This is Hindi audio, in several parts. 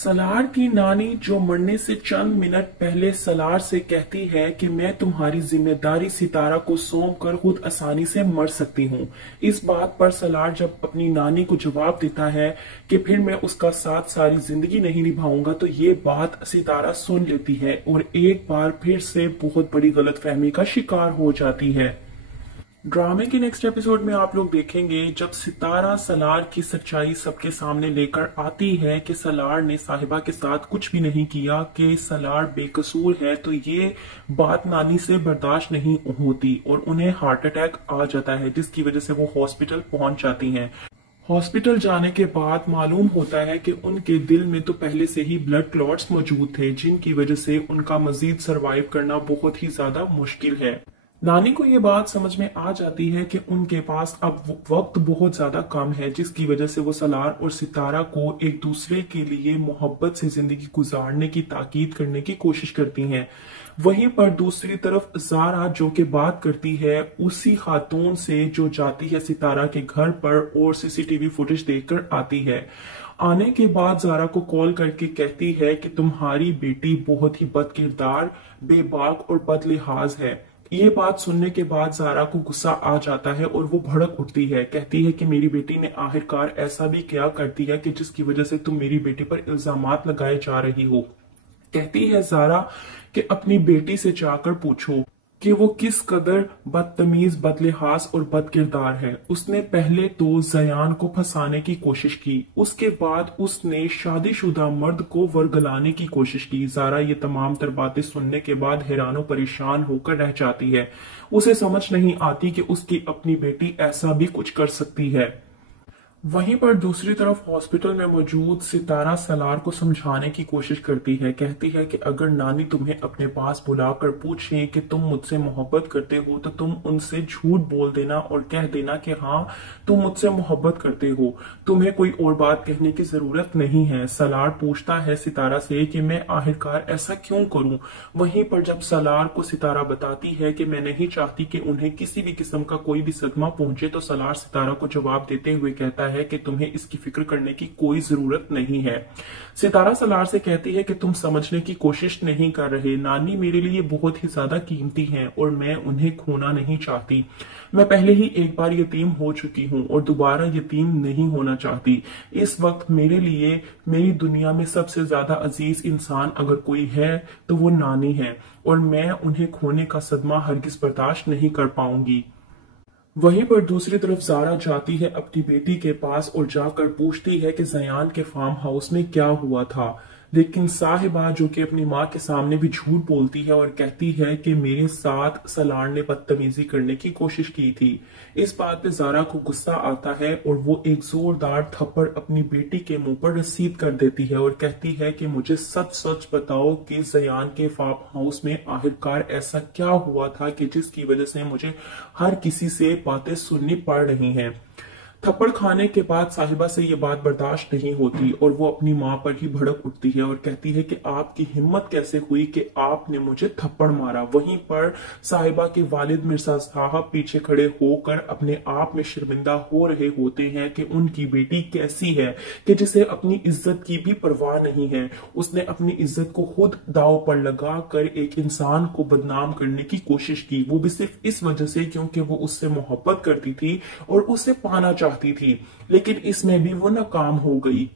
सलार की नानी जो मरने से चंद मिनट पहले सलार से कहती है कि मैं तुम्हारी जिम्मेदारी सितारा को सौंप कर खुद आसानी से मर सकती हूँ। इस बात पर सलार जब अपनी नानी को जवाब देता है कि फिर मैं उसका साथ सारी जिंदगी नहीं निभाऊंगा, तो ये बात सितारा सुन लेती है और एक बार फिर से बहुत बड़ी गलतफहमी का शिकार हो जाती है। ड्रामे के नेक्स्ट एपिसोड में आप लोग देखेंगे जब सितारा सलार की सच्चाई सबके सामने लेकर आती है कि सलार ने साहिबा के साथ कुछ भी नहीं किया, कि सलार बेकसूर है, तो ये बात नानी से बर्दाश्त नहीं होती और उन्हें हार्ट अटैक आ जाता है, जिसकी वजह से वो हॉस्पिटल पहुंच जाती हैं। हॉस्पिटल जाने के बाद मालूम होता है कि उनके दिल में तो पहले से ही ब्लड क्लॉट्स मौजूद थे, जिनकी वजह से उनका मजीद सरवाइव करना बहुत ही ज्यादा मुश्किल है। नानी को ये बात समझ में आ जाती है कि उनके पास अब वक्त बहुत ज्यादा कम है, जिसकी वजह से वो सलार और सितारा को एक दूसरे के लिए मोहब्बत से जिंदगी गुजारने की ताकीद करने की कोशिश करती हैं। वहीं पर दूसरी तरफ जारा जो कि बात करती है उसी खातून से जो जाती है सितारा के घर पर और सीसीटीवी फुटेज देखकर आती है। आने के बाद जारा को कॉल करके कहती है कि तुम्हारी बेटी बहुत ही बदकिरदार, बेबाक और बदलिहाज है। ये बात सुनने के बाद जारा को गुस्सा आ जाता है और वो भड़क उठती है। कहती है कि मेरी बेटी ने आखिरकार ऐसा भी क्या कर दिया कि जिसकी वजह से तुम मेरी बेटी पर इल्जामात लगाए जा रही हो। कहती है जारा कि अपनी बेटी से जाकर पूछो कि वो किस कदर बदतमीज, बदलिहाज और बदकिरदार है। उसने पहले तो जयान को फंसाने की कोशिश की, उसके बाद उसने शादीशुदा मर्द को वरगलाने की कोशिश की। जारा ये तमाम तर बातें सुनने के बाद हैरान परेशान होकर रह जाती है। उसे समझ नहीं आती कि उसकी अपनी बेटी ऐसा भी कुछ कर सकती है। वहीं पर दूसरी तरफ हॉस्पिटल में मौजूद सितारा सलार को समझाने की कोशिश करती है। कहती है कि अगर नानी तुम्हें अपने पास बुलाकर पूछे कि तुम मुझसे मोहब्बत करते हो, तो तुम उनसे झूठ बोल देना और कह देना कि हाँ तुम मुझसे मोहब्बत करते हो, तुम्हें कोई और बात कहने की जरूरत नहीं है। सलार पूछता है सितारा से कि मैं आखिरकार ऐसा क्यों करूं। वहीं पर जब सलार को सितारा बताती है कि मैं नहीं चाहती कि उन्हें किसी भी किस्म का कोई भी सदमा पहुंचे, तो सलार सितारा को जवाब देते हुए कहता है कि तुम्हें इसकी फिक्र करने की कोई जरूरत नहीं है। सितारा सलार से कहती है कि तुम समझने की कोशिश नहीं कर रहे, नानी मेरे लिए बहुत ही ज्यादा कीमती हैं और मैं उन्हें खोना नहीं चाहती। मैं पहले ही एक बार यतीम हो चुकी हूँ और दोबारा यतीम नहीं होना चाहती। इस वक्त मेरे लिए मेरी दुनिया में सबसे ज्यादा अजीज इंसान अगर कोई है तो वो नानी है और मैं उन्हें खोने का सदमा हरगिज बर्दाश्त नहीं कर पाऊंगी। वहीं पर दूसरी तरफ जारा जाती है अपनी बेटी के पास और जाकर पूछती है कि जयान के फार्म हाउस में क्या हुआ था। लेकिन साहिबा जो कि अपनी माँ के सामने भी झूठ बोलती है और कहती है कि मेरे साथ सलार ने बदतमीजी करने की कोशिश की थी। इस बात पे जारा को गुस्सा आता है और वो एक जोरदार थप्पड़ अपनी बेटी के मुंह पर रसीद कर देती है और कहती है कि मुझे सच सच बताओ कि जयान के फार्म हाउस में आखिरकार ऐसा क्या हुआ था कि जिसकी वजह से मुझे हर किसी से बातें सुननी पड़ रही हैं। थप्पड़ खाने के बाद साहिबा से ये बात बर्दाश्त नहीं होती और वो अपनी माँ पर ही भड़क उठती है और कहती है कि आपकी हिम्मत कैसे हुई कि आपने मुझे थप्पड़ मारा। वहीं पर साहिबा के वालिद मिर्जा साहब पीछे खड़े होकर अपने आप में शर्मिंदा हो रहे होते हैं कि उनकी बेटी कैसी है कि जिसे अपनी इज्जत की भी परवाह नहीं है। उसने अपनी इज्जत को खुद दाव पर लगा कर एक इंसान को बदनाम करने की कोशिश की, वो भी सिर्फ इस वजह से क्योंकि वो उससे मोहब्बत करती थी और उसे पाना चाहती थी, लेकिन इसमें भी वो नाकाम हो गई।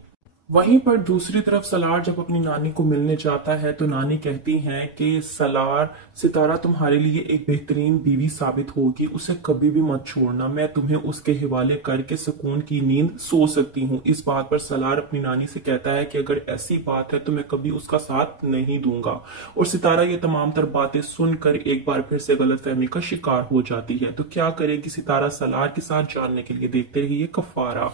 वहीं पर दूसरी तरफ सलार जब अपनी नानी को मिलने जाता है तो नानी कहती हैं कि सलार, सितारा तुम्हारे लिए एक बेहतरीन बीवी साबित होगी, उसे कभी भी मत छोड़ना, मैं तुम्हें उसके हवाले करके सुकून की नींद सो सकती हूँ। इस बात पर सलार अपनी नानी से कहता है कि अगर ऐसी बात है तो मैं कभी उसका साथ नहीं दूंगा और सितारा ये तमाम तर बातें सुनकर एक बार फिर से गलतफहमी का शिकार हो जाती है। तो क्या करेगी सितारा सलार के साथ, जानने के लिए देखते रहिए कफारा।